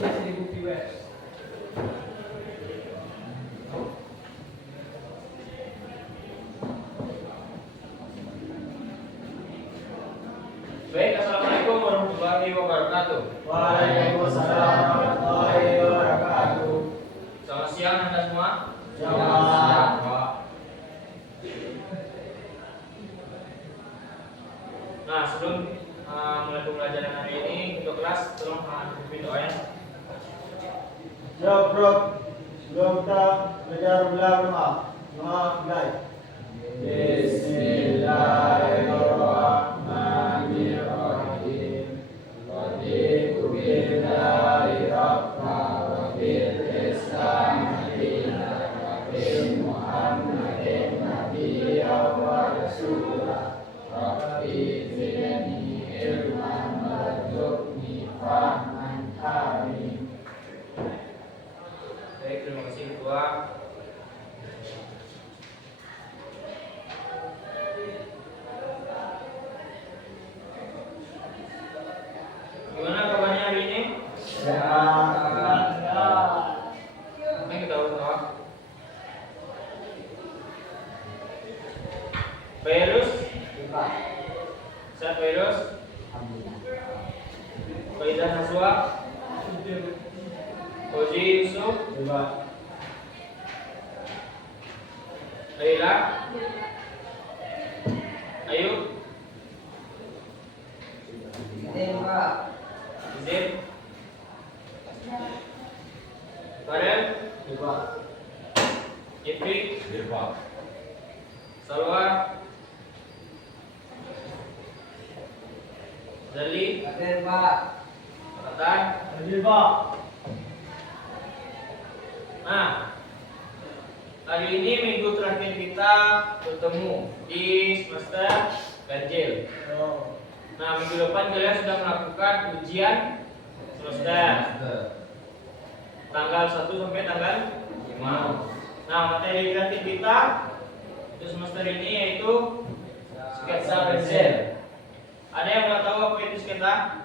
Baik, assalamualaikum warahmatullahi wabarakatuh. Waalaikumsalam warahmatullahi wabarakatuh. Selamat siang Anda semua. Selamat. Nah, sebelum mulai pembelajaran hari ini untuk kelas, tolong pimpin doa ya. Jawab bro. Sebelum kita belajar berdoa, mulai. Bismillahirrahmanirrahim. Raditu billahi rabba wa bil Islam madina wa bil Muhammadin nabiyya wa rasula. Rabbi zidni ilman warzuqni fahman amin. Baik, terima kasih Ketua. Gimana kabarnya hari ini? Apa yang kita tahu? Virus? Sehat virus? Faidah Naswa? Oji Yusuf? Laila? Ayu? Izin? Farel? Ifri? Salwa? Zali? Katan? Nah, hari ini minggu terakhir kita bertemu di semester ganjil. Nah, minggu depan kalian sudah melakukan ujian semester tanggal 1 sampai tanggal 5. Nah, materi kreatif kita untuk semester ini yaitu sketsa pensil. Ada yang mau tahu apa itu sketsa?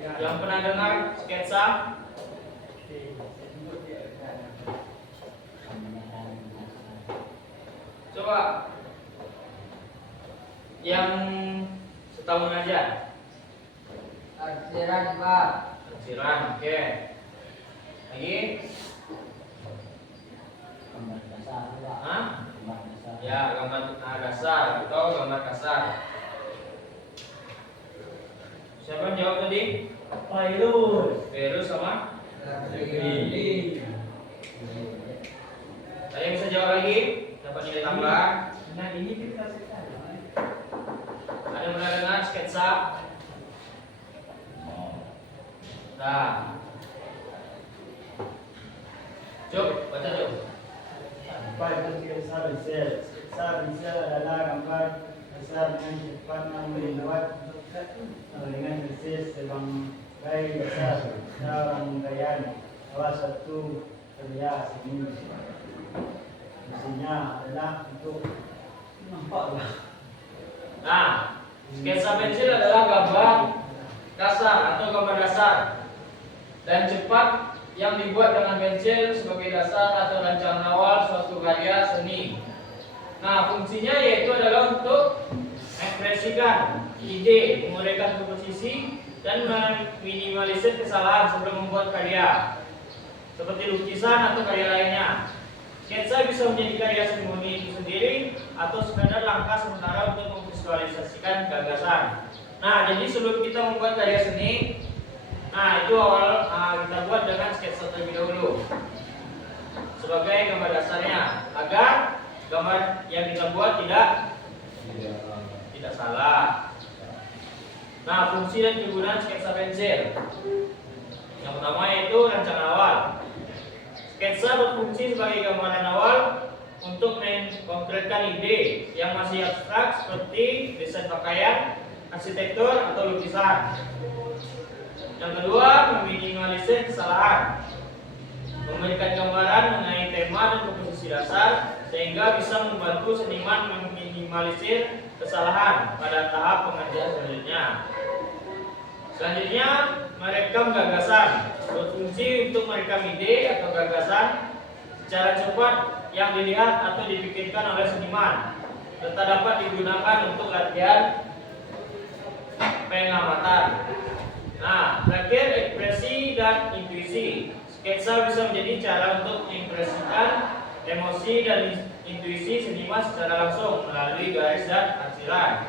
Yang pernah dengar sketsa? Coba yang setahun aja. Arsiran, oke. Lagi? Hah? Ya, gambar dasar atau gambar kasar. Siapa yang jawab tadi? Virus sama? Ada yang bisa jawab lagi? Dapat nilai tambahan? Ada yang pernah dengar sketsa? Nah, Cuk, baca Cuk. Apa itu sketsa pensil? Sketsa pensil adalah gambar dasar dengan cepat membuat dengan pensil sebagai dasar dalam rangkaian salah satu karya seni. Fungsinya adalah untuk nampaklah. Nah, sketsa pensil adalah gambar kasar atau gambar dasar dan cepat yang dibuat dengan pensil sebagai dasar atau rancangan awal suatu karya seni. Nah, fungsinya yaitu adalah untuk mengekspresikan ide, menguraikan komposisi, dan meminimalisir kesalahan sebelum membuat karya, seperti lukisan atau karya lainnya. Sketsa bisa menjadi karya seni murni itu sendiri atau sekadar langkah sementara untuk memvisualisasikan gagasan. Nah, jadi sebelum kita membuat karya seni, nah itu awal kita buat dengan sketsa terlebih dahulu sebagai gambar dasarnya agar gambar yang kita buat tidak salah. Nah, fungsi dan kegunaan sketsa pensil. Yang pertama yaitu rancangan awal. Sketsa berfungsi sebagai gambaran awal untuk mengkonkretkan ide yang masih abstrak seperti desain pakaian, arsitektur atau lukisan. Yang kedua, meminimalisir kesalahan, memberikan gambaran mengenai tema dan komposisi dasar sehingga bisa membantu seniman meminimalisir kesalahan pada tahap pengerjaan selanjutnya. Selanjutnya, merekam gagasan. Berfungsi untuk merekam ide atau gagasan secara cepat yang dilihat atau dipikirkan oleh seniman, serta dapat digunakan untuk latihan pengamatan. Nah, terakhir ekspresi dan intuisi. Sketsa bisa menjadi cara untuk mengekspresikan emosi dan intuisi seniman secara langsung melalui garis dan arsiran.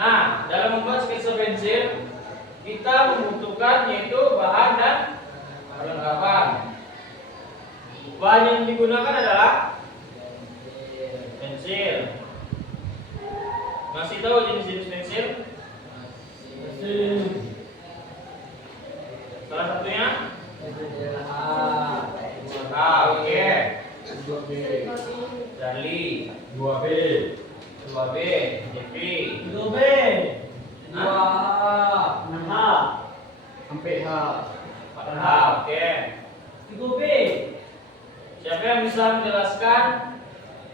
Nah, dalam membuat sketsa pensil, kita membutuhkan yaitu bahan dan perlengkapan. Bahan yang digunakan adalah pensil. Masih tahu jenis-jenis pensil? Salah satunya oke. Charlie 2B. 2B Jeffrey 2B. 6H. Sampai H. 4H oke. 3B. Siapa yang bisa menjelaskan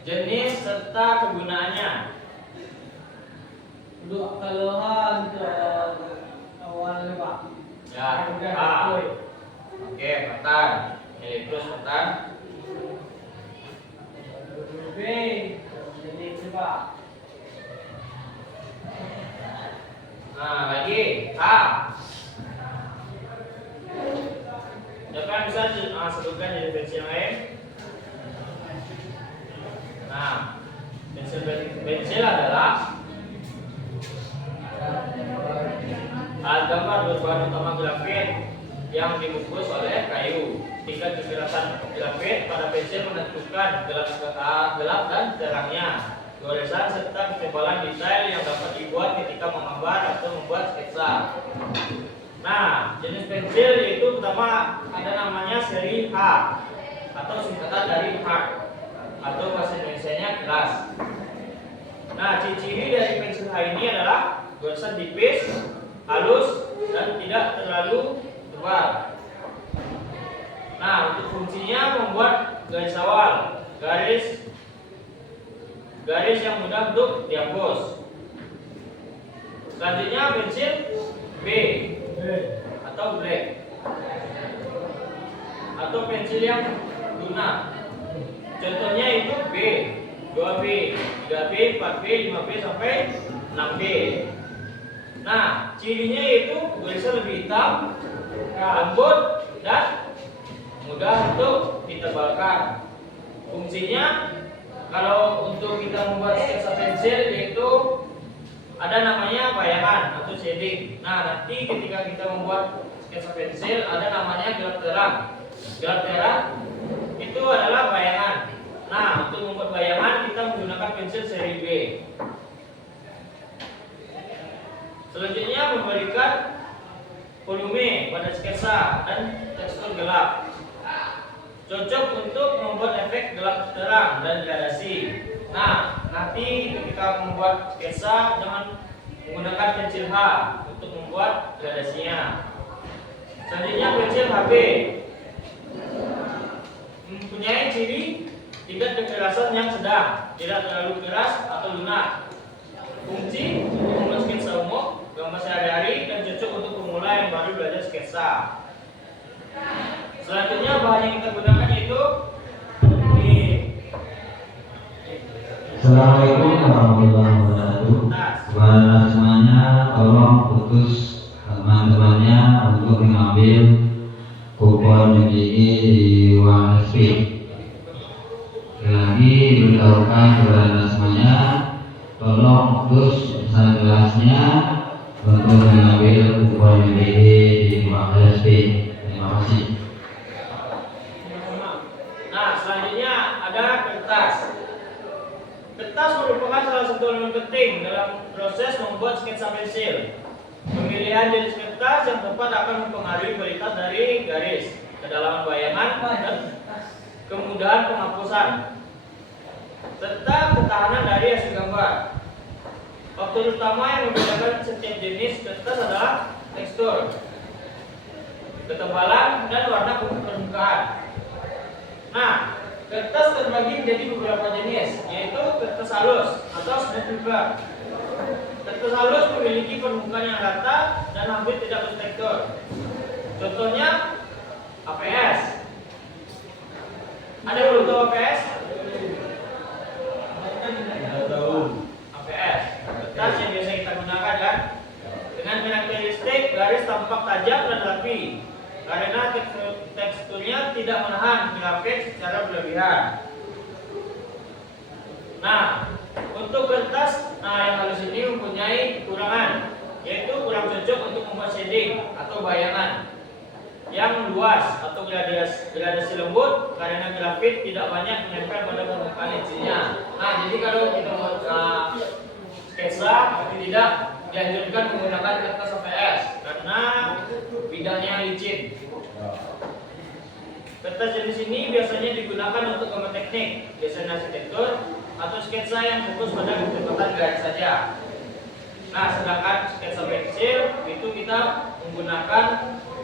jenis serta kegunaannya? Untuk keluhan awalnya Pak. Ya, H. Oke, petan. Ini terus petan. 2B. Jadi coba. Nah, lagi H. Siapa yang bisa sebutkan jenis pensil lain? Nah, pensil adalah alat gambar berbahan utama grafit yang dibungkus oleh kayu. Tingkat kekerasan grafit pada pensil menentukan gelap dan terangnya, goresan serta ketebalan detail yang dapat dibuat ketika menggambar atau membuat sketsa. Nah, jenis pensil yaitu pertama ada namanya seri H atau singkatan dari hard atau bahasa Indonesianya keras. Nah, ciri-ciri dari pensil H ini adalah goresan tipis, halus, dan tidak terlalu tebal. Nah, untuk fungsinya membuat garis awal, garis yang mudah untuk dihapus. Selanjutnya pensil B atau black atau pensil yang lunak. Contohnya itu B, 2B, 3B, 4B, 5B sampai 6B. Nah, cirinya itu garisnya lebih hitam, lembut, dan mudah untuk ditebalkan. Fungsinya kalau untuk kita membuat sketsa pensil yaitu ada namanya bayangan atau shading. Nah, nanti ketika kita membuat sketsa pensil ada namanya gelap terang. Gelap terang itu adalah bayangan. Nah, untuk membuat bayangan kita menggunakan pensil seri B. Selanjutnya memberikan volume pada sketsa dan tekstur gelap. Cocok untuk membuat efek gelap terang dan gradasi. Nah, nanti ketika membuat sketsa jangan menggunakan pensil H untuk membuat gradasinya. Selanjutnya pensil HB mempunyai ciri tingkat kekerasan yang sedang, tidak terlalu keras atau lunak. Fungsi untuk membuat sketsa umum, gambar sehari-hari, dan cocok untuk pemula yang baru belajar sketsa. Selanjutnya bahan yang kita gunakan yaitu ini. Assalamualaikum warahmatullahi wabarakatuh. Kepada semuanya, tolong putus teman-temannya untuk mengambil kupon ini di uang SP. Sekali lagi beritahukan kepada semuanya, tolong putus pesan kelasnya untuk mengambil kupon ini di uang SP. Terima kasih. Nah, selanjutnya ada kertas. Kertas merupakan salah satu elemen penting dalam proses membuat sketsa pensil. Pemilihan jenis kertas yang tepat akan mempengaruhi kualitas dari garis, kedalaman bayangan, dan kemudahan penghapusan, serta ketahanan dari hasil gambar. Faktor utama yang membedakan setiap jenis kertas adalah tekstur, ketebalan, dan warna permukaan. Nah, kertas terbagi menjadi beberapa jenis, yaitu kertas halus atau smooth paper. Kertas halus memiliki permukaan yang rata dan dan hampir tidak bertekstur. Contohnya APS. Ada yang belum tahu APS? APS. Kertas yang biasa kita gunakan kan? Dengan karakteristik garis tampak tajam dan rapi. Karena teksturnya tidak menahan grafik secara berlebihan. Nah, untuk kertas yang halus ini mempunyai kekurangan, yaitu kurang cocok untuk membuat shading atau bayangan yang luas atau gradasi lembut karena grafit tidak banyak menempel pada permukaan isinya. Nah, jadi kalau kita buat sketsa tidak dianjurkan menggunakan kertas APS karena bidangnya licin. Kertas jenis ini biasanya digunakan untuk gambar teknik, desain arsitektur, atau sketsa yang fokus pada ketepatan garis saja. Nah, sedangkan sketsa pensil itu kita menggunakan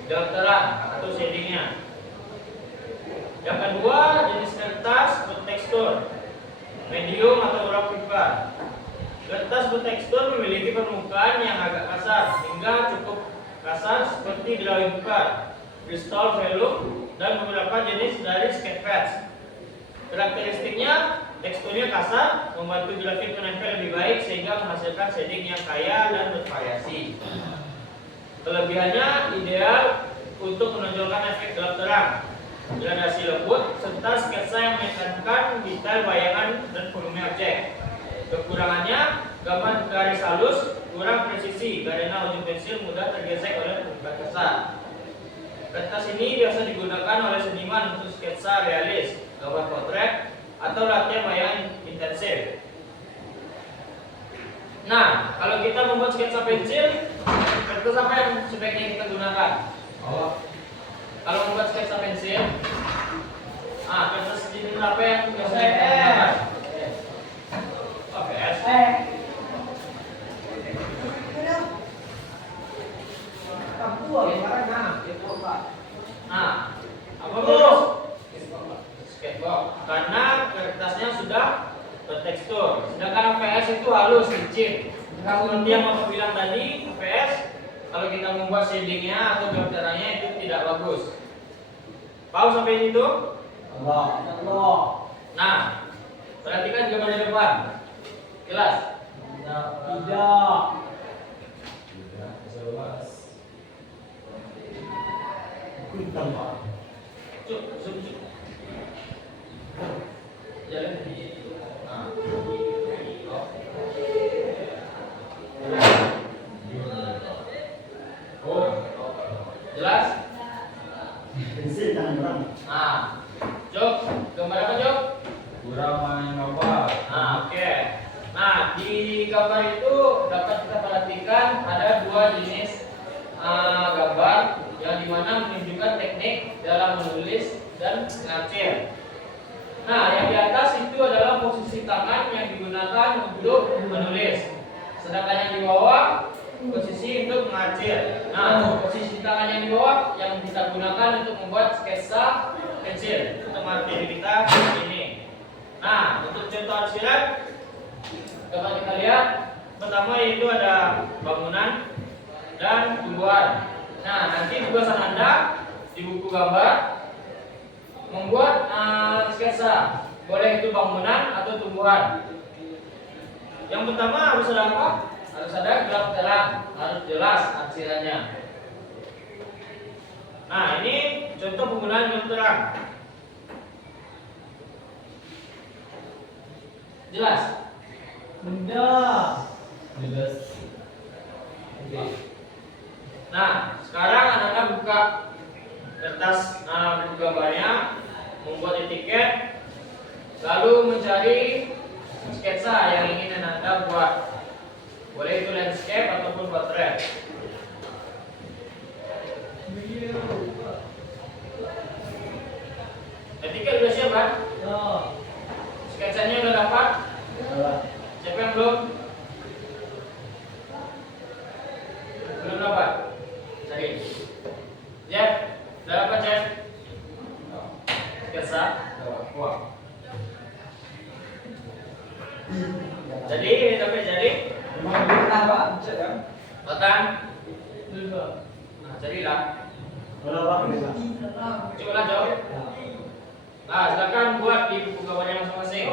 gelap terang atau shadingnya. Yang kedua, jenis kertas bertekstur medium atau rough paper. Kertas bertekstur memiliki permukaan yang agak kasar hingga cukup kasar seperti drawing paper, crystal vellum, dan beberapa jenis dari sketchpad. Karakteristiknya, teksturnya kasar, membantu grafik menempel lebih baik sehingga menghasilkan shading yang kaya dan bervariasi. Kelebihannya ideal untuk menonjolkan efek gelap terang, gradasi lembut, serta sketsa yang menekankan detail bayangan dan volume objek. Kekurangannya, gambar garis halus kurang presisi karena ujung pensil mudah tergesek oleh permukaan kasar. Kertas ini biasa digunakan oleh seniman untuk sketsa realis, gambar potret, atau latihan bayangan intensif. Nah, kalau kita membuat sketsa pensil, kertas apa yang sebaiknya kita gunakan? Kalau membuat sketsa pensil, kertas jenis apa yang biasanya kita gunakan? APS. Apa bagus? Sketchbook. Karena kertasnya sudah bertekstur. Sedangkan APS itu halus, licin. Seperti yang Bapak bilang tadi, APS kalau kita membuat shadingnya atau gelap terangnya itu tidak bagus. Paham sampai situ? Nah, perhatikan gambar di depan. Jelas? Tidak. Cuk. Jalan. Jelas? Cuk, gambar apa, Cuk? Oke. Nah, di gambar itu dapat kita perhatikan ada dua jenis gambar yang dimana menunjukkan teknik dalam menulis dan mengacir. Nah, yang di atas itu adalah posisi tangan yang digunakan untuk menulis. Sedangkan yang di bawah posisi untuk mengacir. Nah, posisi tangan yang di bawah yang kita gunakan untuk membuat sketsa pensil untuk materi kita ini. Nah, untuk contoh arsiran dapat kita lihat pertama yaitu ada bangunan dan tumbuhan. Nah, nanti tugasan Anda di buku gambar membuat sketsa, boleh itu bangunan atau tumbuhan. Yang pertama harus ada apa? Harus ada gelap terang, harus jelas arsirannya. Nah, ini contoh penggunaan gelap terang. Jelas? Jelas. Nah, sekarang Anda buka kertas buku gambarnya, membuat etiket, lalu mencari sketsa yang ingin Anda buat. Boleh itu landscape ataupun portrait. Etiket sudah siap kan? Sketsanya sudah dapat? Siapa yang belum? Belum dapat? Cari. Jeff, sudah dapat Jeff? Sketsa? Wah. Jadi, tapi jadi? Batang? Jadilah. Berapa? Coba lah jawab. Nah, silakan buat di buku gambarnya masing-masing.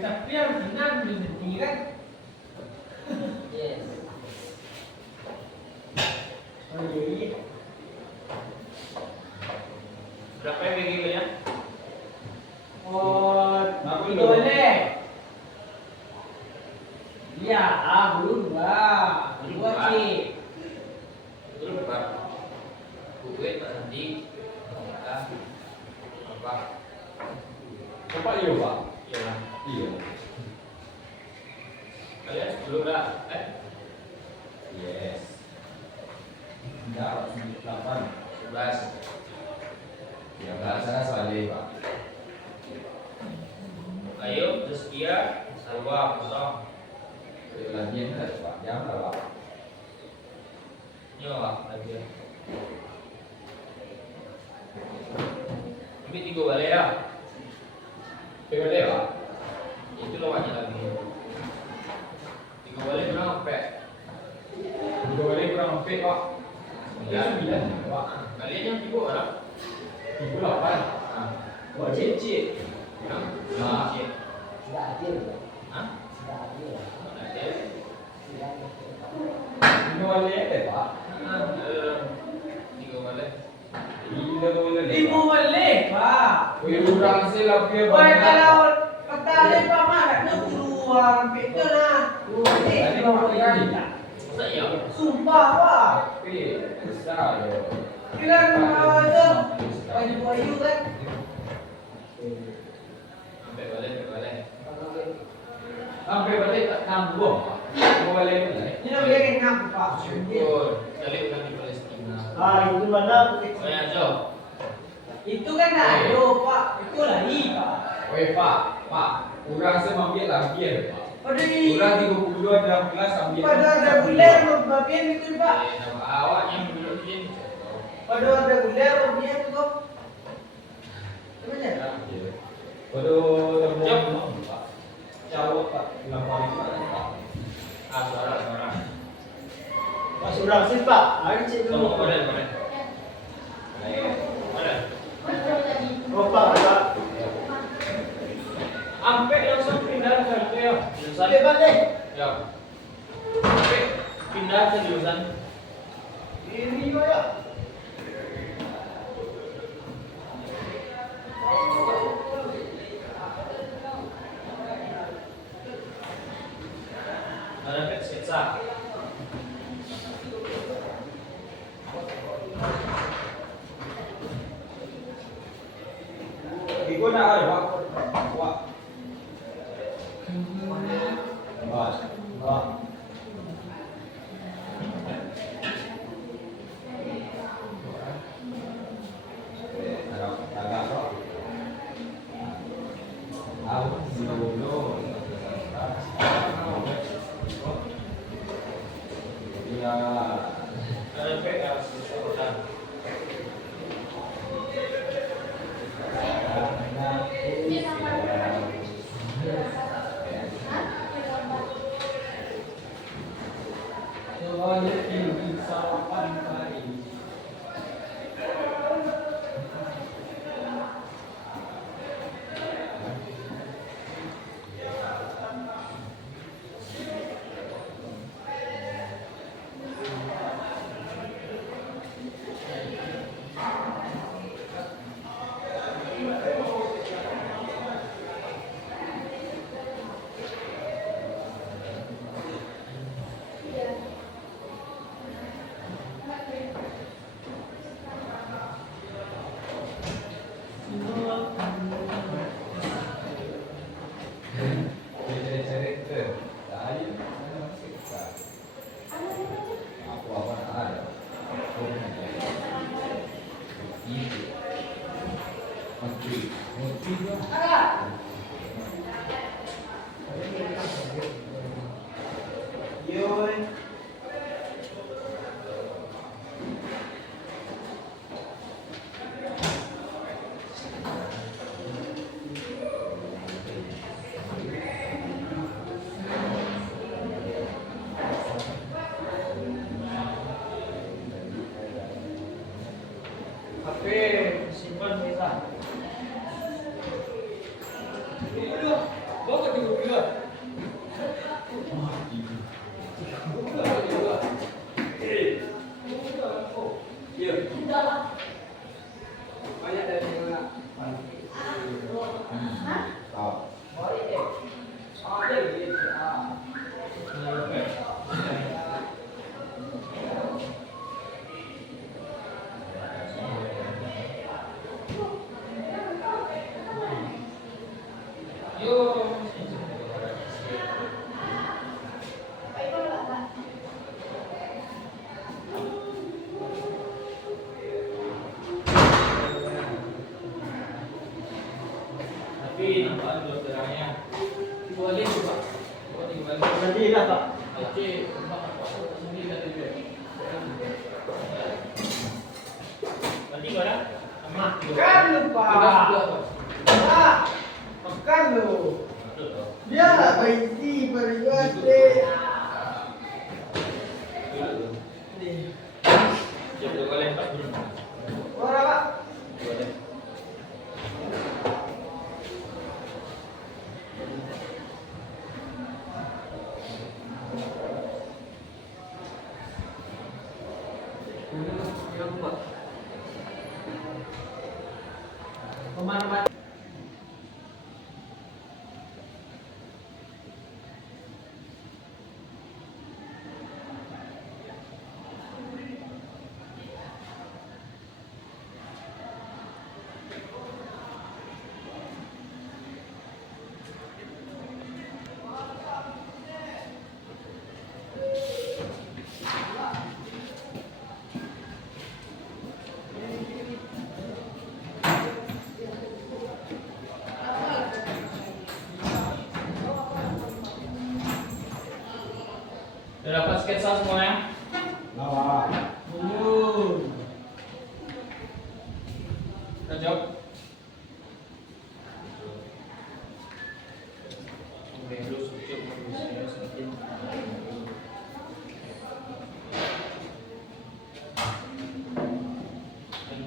Tapi yang benar belum tinggi kan? Yes. Oh iya. Berapa yang BGW-nya? Oh, boleh. Iya, belum lah. Dua sih. Belum Pak. Buku Pak Sandi. Apa? Cepat iya Pak. Iya. Iya. Kalian belum lah. Yes. Enggak, 8. 11. Ya enggak sana soalnya Pak. Ayo, Zaskia, Salwa, kosong. Latihan kan Pak. Jam berapa? Ini Pak, lagi. Ini 3 balik ya. Boleh Pak. Itu lawannya lagi. 3 balik berapa sampai? Boleh kurang lebih Pak. Ya. 9 Pak. Kalian yang 3 orang? 8. Nah, Oh, cici. yang Nah. Cik. Sudah adil. Hah? Sudah adil. Ada. Ini boleh Pak. Nah, 3 balik. Gila boleh. Ibu boleh, Pak. Wih, kurang sih lebih Wah, banyak. kalau petani Pak mana nak keluar itu nah. Tadi mau kali. Masa iya? Sumpah, Pak. Tapi besar ya. Kira itu baju kan. Sampai balik, sampai balik. Sampai balik tak nambung Pak. Mau balik balik. Ini nak bikin ngam, Pak. Syukur. Kali bukan di Palestina. Itu mana? Oh ya, Jo. Itu kan ayo, Pak. Itu lagi, Pak. Woi Pak, kurang saya ambil lagi ya Pak. Pada Kurang 32 dalam kelas ambil. pada ada bulan bagian itu, Pak. Nama awaknya dulu sini. Pada ada bulan bagian itu, Pak. Gimana? Waduh, tembok Pak. Cawok Pak, 85 Pak. Ah, suara. Pak Surang sih, Pak. Ayo cek dulu. Tunggu, boleh. Boleh. Oh, Pak. Sampai langsung pindah ke ya. Jurusan. Pak deh. Ya. Sampai pindah ke jurusan. Ini ya. Ada sketsa. Iku nak ada Pak. Pak. Pak. Agak Pak. Aku dulu. Ya. Ada PL sesuatu. Tapi nampak ada terangnya. Dibalik Pak. Dibalik. Jadi lah Pak. Oke, sendiri tadi juga. Berarti kau dah? Sama. Makan lu pak. Pak, makan lu. Biar baiti beribadi. Coba kau lempar dulu. Orang pak. Boleh. Kemana-mana. Sudah dapat sketsa semuanya? Belum. Kita jawab. Oke, terus cukup manusia semakin. Dan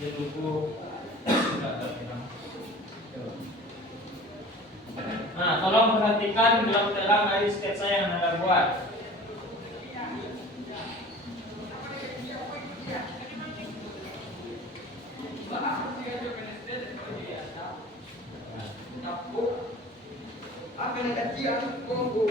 dia tunggu tidak ada bilang. Nah, tolong perhatikan dalam terang dari sketsa yang Anda buat. Apa yang kecil? Konggu.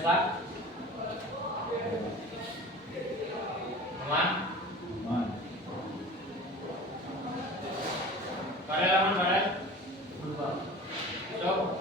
Sat? Aman? Man. Farel aman Farel? Stop.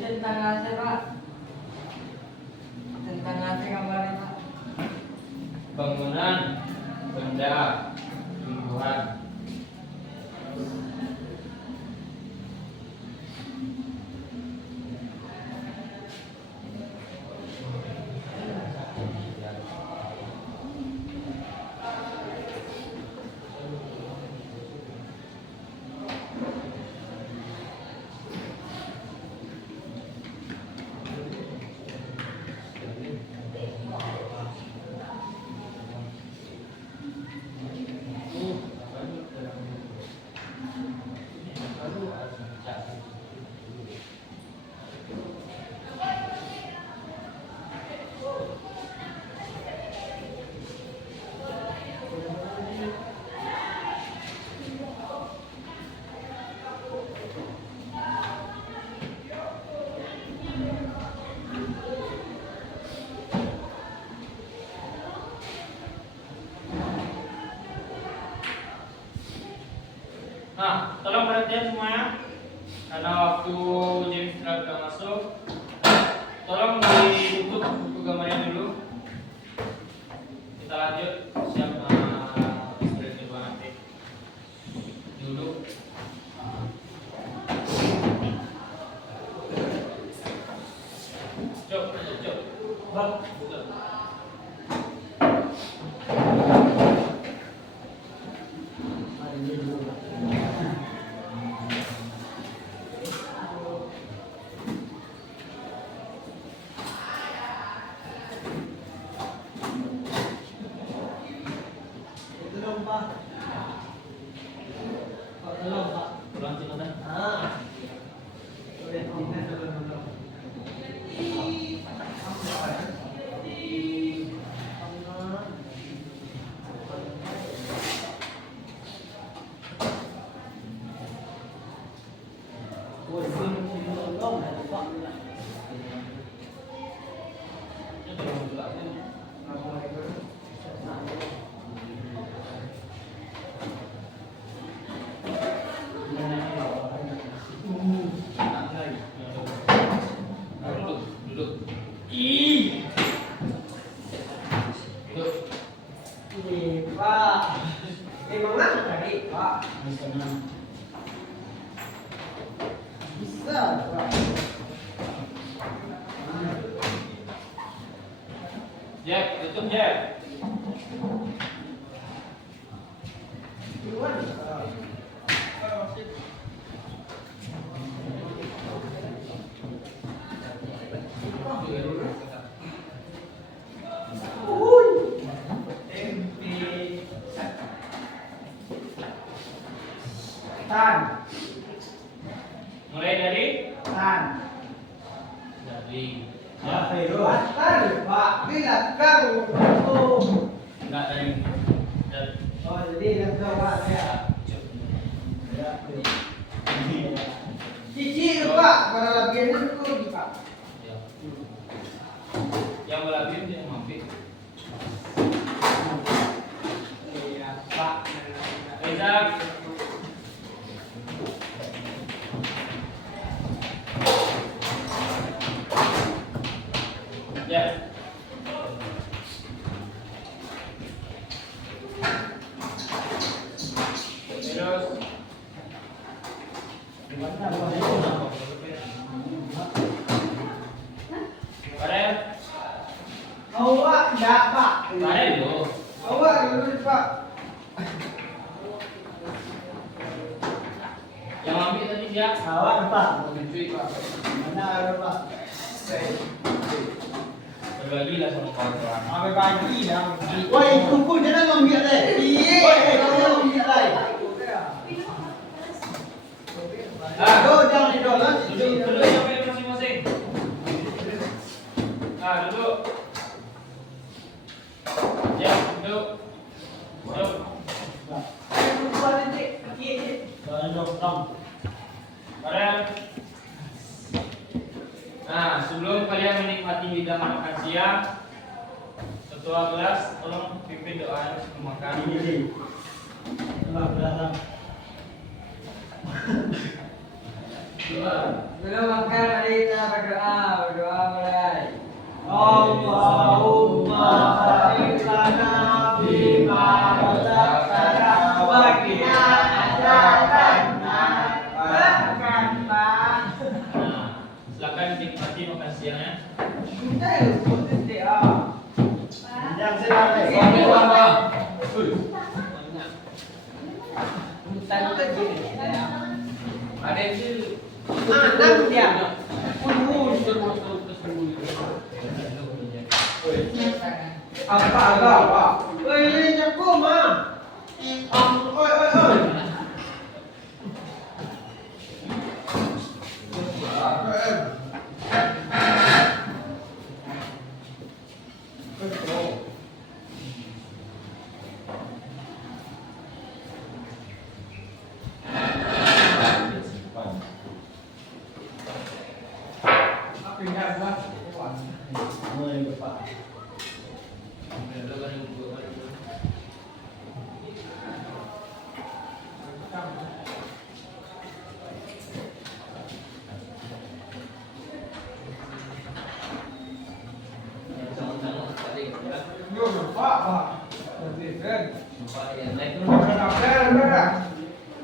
Tentang AC Pak. Tentang AC kabarnya Pak. Bangunan, benda, tumbuhan. Nah, tolong perhatian semuanya. Karena waktu James sudah masuk, tolong ditutup buku gambarnya dulu. Kita lanjut siap istirahat kedua nanti. Duduk. Cuk, cuk. Bang, betul. Duduk. Ini Pak. Memang tadi Pak. Bisa Pak. Jack, tutup Jack. Duluan. Tan. Mulai dari Tan. Tan, Pak. Belakang. Oh. enggak dari Oh, jadi langsung Pak ya. Cici itu Pak, pada latihannya dulu Pak. ya. Yang melabim dia mampir. Iya Pak. Isaac. Ya. Terus. Barel. Awak enggak Pak. Barel lo. Awak dulu Pak. Yang ambil tadi dia. Awak Pak. Mencuit Pak. Mana ada Pak? Berbagilah sama kawan-kawan. Sampai pagi dah. Woi, kumpul jangan ngambil deh. Iya, jangan ngambil deh. Aduh, jangan didolan. Duduk sampai masing-masing. Ah, duduk. Ya, duduk. Duduk. Barel. Nah, sebelum kalian menikmati hidangan makan siang, ketua kelas tolong pimpin doa sebelum makan. Belum makan, mari kita berdoa mulai. Allahumma barik lana bima razaqtana wa qina adzabannar. Makan, Pak. Nah, silakan nikmati makan siangnya. Yang sedang Ini apa? Ada yang sih. Anak dia. Apa? Woi, jago mah. Oi.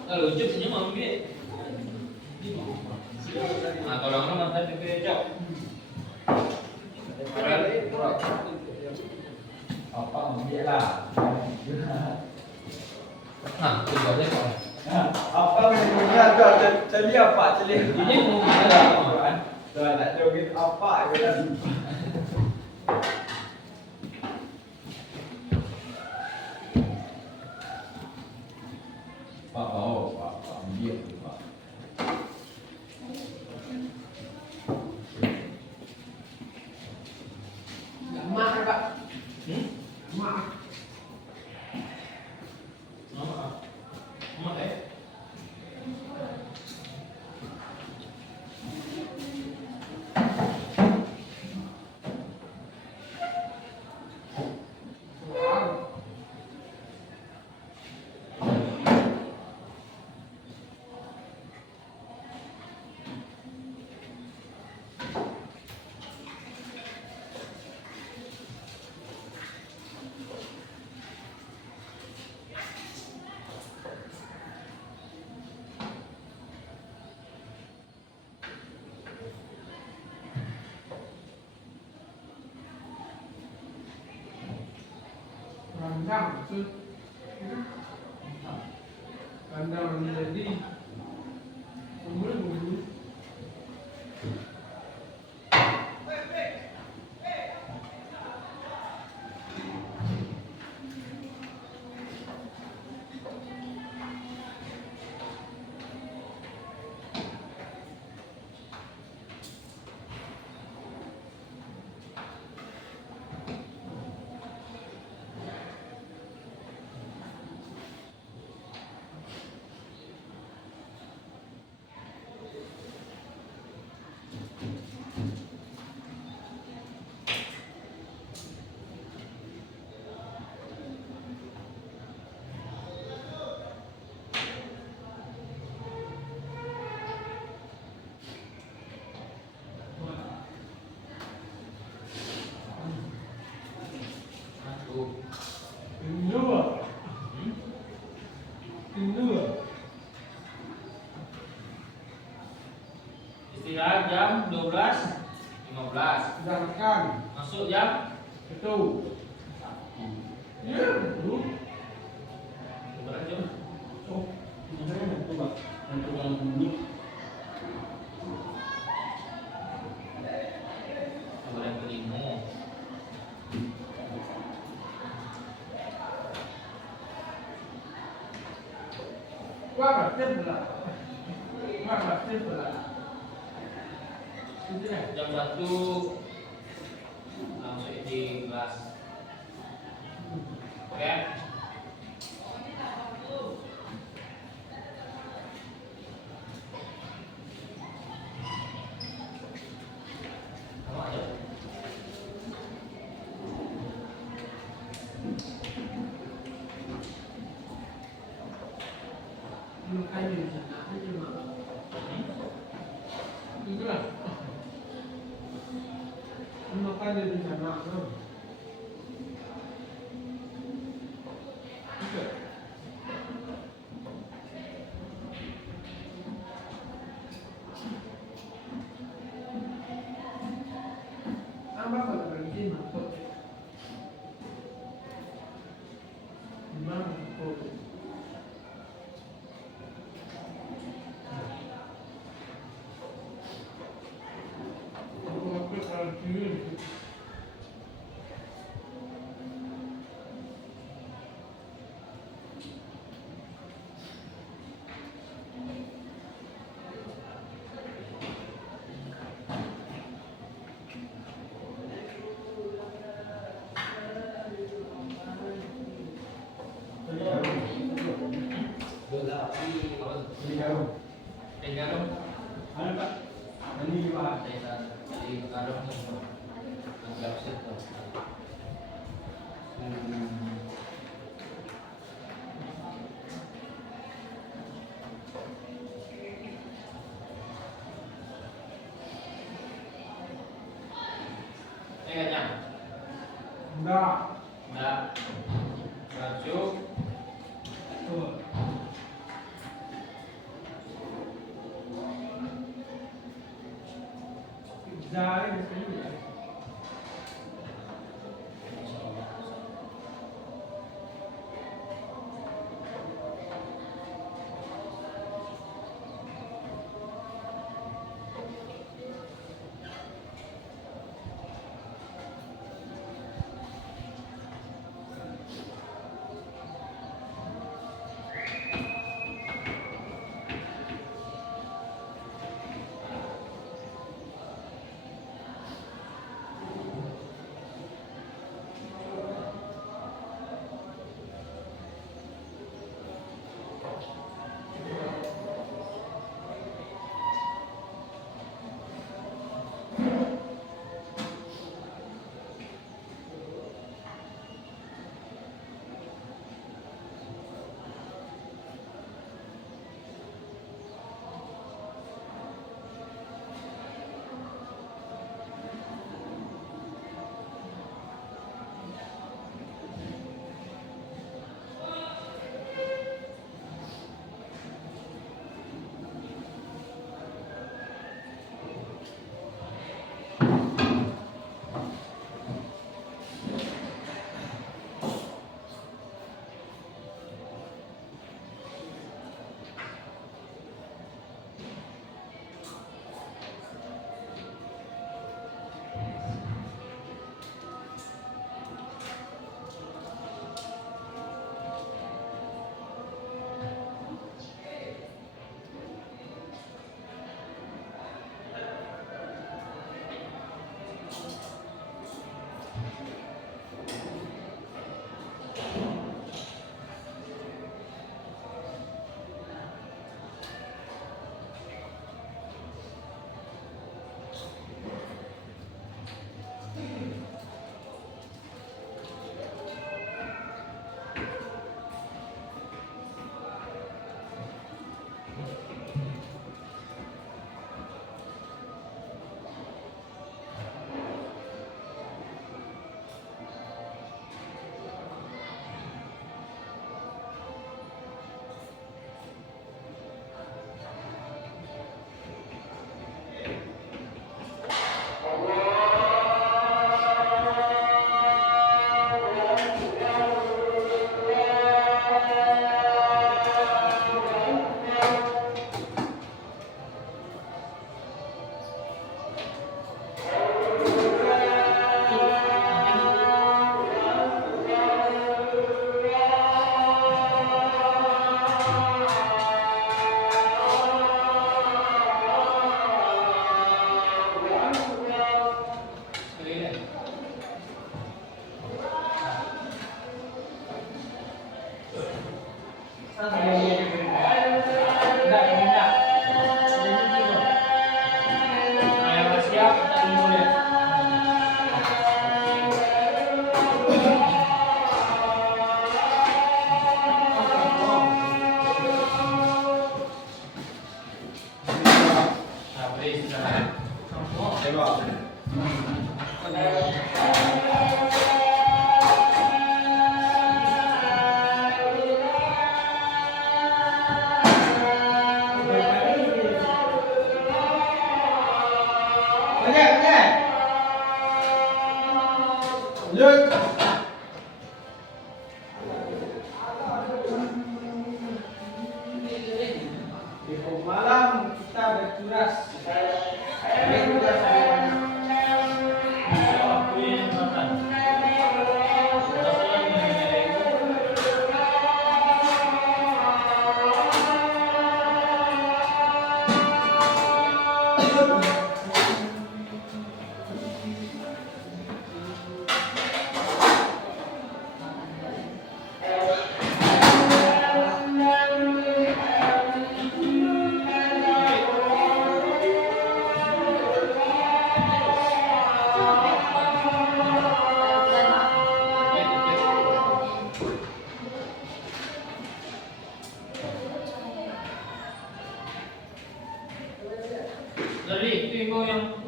Kalau ujuk senyum ambil. Nah, tolong dong mantan juga jauh. Apa ambil lah. Nah, coba aja kok. Apa memangnya ada celi apa celi? Ini mau kita Kan? Dah nak joget apa gitu. Pak bawa, Pak ambil tu Pak. Mak, Pak. Mak, Kandang maksud kandang menjadi kemudian begitu. Kedua. Kedua. Istirahat jam 12.15. Sedangkan Masuk jam itu ya dulu. berapa jam? Oh, Sebenarnya itu Pak, untuk yang bunyi. Yang kelima. wah batin pula. Wah batin pula. Itu ya. Jam 1 langsung di kelas. Oke. Sama aja. Makanya di sana itu mah. Itu lah. Makanya di sana tuh. Itu. Apa kalau berhenti masuk? Gimana masuk? Aku kalau kiri. Ini karung. Tinggal dong. Ada Pak. Ini Pak. Jadi kadang agak situ. Kayaknya Enggak. enggak. Baju Tuh. Jari di sini ya. Lanjut. Di malam kita bercuras. Ini juga saya. Jadi itu yang